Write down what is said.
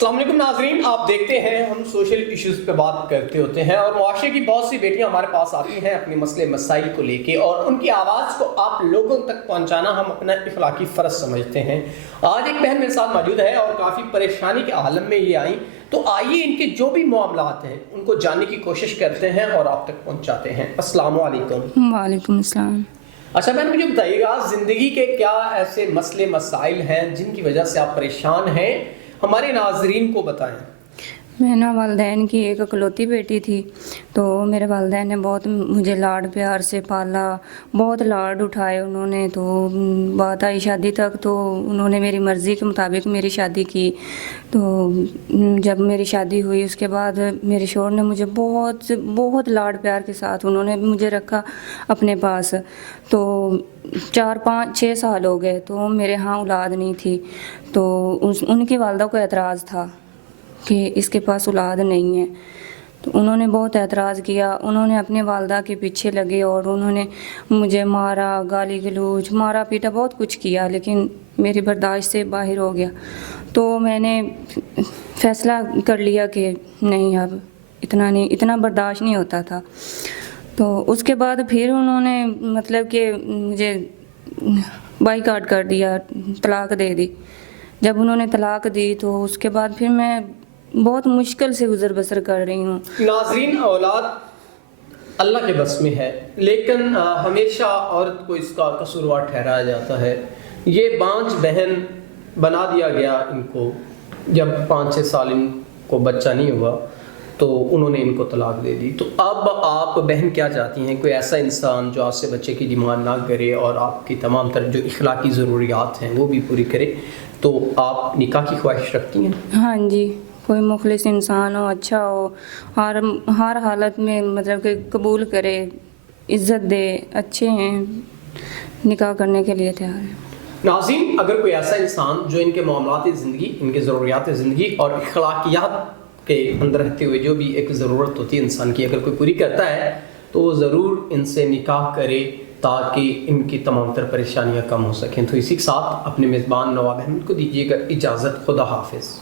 السلام علیکم ناظرین، آپ دیکھتے ہیں ہم سوشل ایشوز پہ بات کرتے ہوتے ہیں اور معاشرے کی بہت سی بیٹیاں ہمارے پاس آتی ہیں اپنے مسئلے مسائل کو لے کے، اور ان کی آواز کو آپ لوگوں تک پہنچانا ہم اپنا اخلاقی فرض سمجھتے ہیں۔ آج ایک بہن میرے ساتھ موجود ہے اور کافی پریشانی کے عالم میں یہ آئیں، تو آئیے ان کے جو بھی معاملات ہیں ان کو جاننے کی کوشش کرتے ہیں اور آپ تک پہنچاتے ہیں۔ السلام علیکم۔ وعلیکم السلام۔ اچھا بہن، مجھے بتائیے گا زندگی کے کیا ایسے مسئلے مسائل ہیں جن کی وجہ سے آپ پریشان ہیں، ہمارے ناظرین کو بتائیں۔ میں نا والدین کی ایک اکلوتی بیٹی تھی، تو میرے والدین نے بہت مجھے لاڈ پیار سے پالا، بہت لاڈ اٹھائے انہوں نے۔ تو بات آئی شادی تک، تو انہوں نے میری مرضی کے مطابق میری شادی کی۔ تو جب میری شادی ہوئی اس کے بعد میرے شوہر نے مجھے بہت بہت لاڈ پیار کے ساتھ انہوں نے مجھے رکھا اپنے پاس۔ تو 4-5-6 سال ہو گئے تو میرے ہاں اولاد نہیں تھی، تو ان کی والدہ کو اعتراض تھا کہ اس کے پاس اولاد نہیں ہے۔ تو انہوں نے بہت اعتراض کیا، انہوں نے اپنے والدہ کے پیچھے لگے اور انہوں نے مجھے مارا، گالی گلوچ، مارا پیٹا، بہت کچھ کیا، لیکن میری برداشت سے باہر ہو گیا۔ تو میں نے فیصلہ کر لیا کہ نہیں، اب اتنا برداشت نہیں ہوتا تھا۔ تو اس کے بعد پھر انہوں نے مطلب کہ مجھے بائیکاٹ کر دیا، طلاق دے دی۔ جب انہوں نے طلاق دی تو اس کے بعد پھر میں بہت مشکل سے گزر بسر کر رہی ہوں۔ ناظرین، اولاد اللہ کے بس میں ہے، لیکن ہمیشہ عورت کو اس کا قصوروار ٹھہرایا جاتا ہے۔ یہ بانجھ بہن بنا دیا گیا ان کو، جب 5-6 سال ان کو بچہ نہیں ہوا تو انہوں نے ان کو طلاق دے دی۔ تو اب آپ بہن کیا چاہتی ہیں؟ کوئی ایسا انسان جو آپ سے بچے کی ڈیمانڈ نہ کرے اور آپ کی تمام تر جو اخلاقی ضروریات ہیں وہ بھی پوری کرے، تو آپ نکاح کی خواہش رکھتی ہیں؟ ہاں جی، کوئی مخلص انسان ہو، اچھا ہو، ہر حالت میں مطلب کہ قبول کرے، عزت دے، اچھے ہیں، نکاح کرنے کے لیے تیار ہے۔ ناظرین، اگر کوئی ایسا انسان جو ان کے معاملات زندگی، ان کے ضروریات زندگی اور اخلاقیات کے اندر رہتے ہوئے جو بھی ایک ضرورت ہوتی ہے انسان کی، اگر کوئی پوری کرتا ہے تو وہ ضرور ان سے نکاح کرے تاکہ ان کی تمام تر پریشانیاں کم ہو سکیں۔ تو اسی کے ساتھ اپنے میزبان نواب احمد کو دیجیے گا اجازت۔ خدا حافظ۔